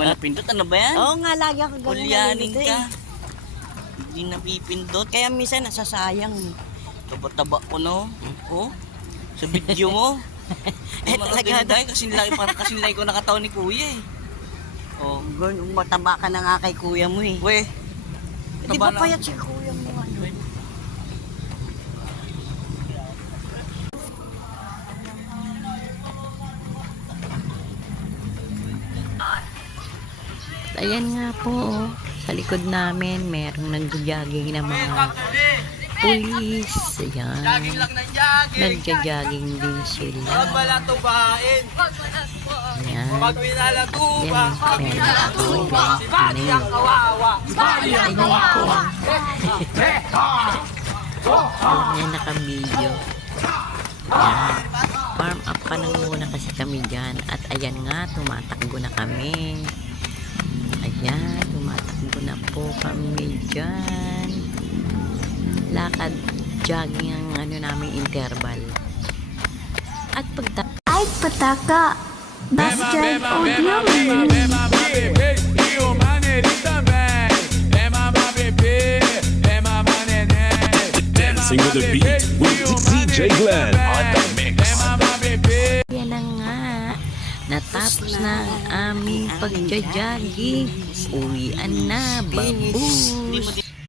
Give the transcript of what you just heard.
Malapindot, ano ba yan? Oo nga, lagi ako ganun Kulyanin nalilito ka. eh. Hindi napipindot. Kaya minsan nasasayang. Taba-taba ko, no? Oh, sa video mo. Talaga. Kasinlay ko nakataon ni kuya eh. Oh, Mataba ka na nga kay kuya mo eh. we. Di ba payat si kuya mo ano? Ayan nga po, oh. Sa likod namin, merong nag-jogging na mga pulis. Ayan. Nag-jogging din sila. Malatubain. Ayan. Pag winalatuba. Ayan, meron po. Sayang kawawa. Ayan po. Ayan, nakabidyo. Ayan. Farm up pa lang muna kasi kami dyan. At ayan nga, tumatakbo na kami. Ayan, tumatakbo na po kami dyan. Lakad, jogging ang ano namin interval. At Ay, pataka! Bastard Audio Dancing with the beat with DJ Glenn on the mix. yan na nga. Natapos na ang aming pagja-jogging. Uwian na, babu. Hindi mo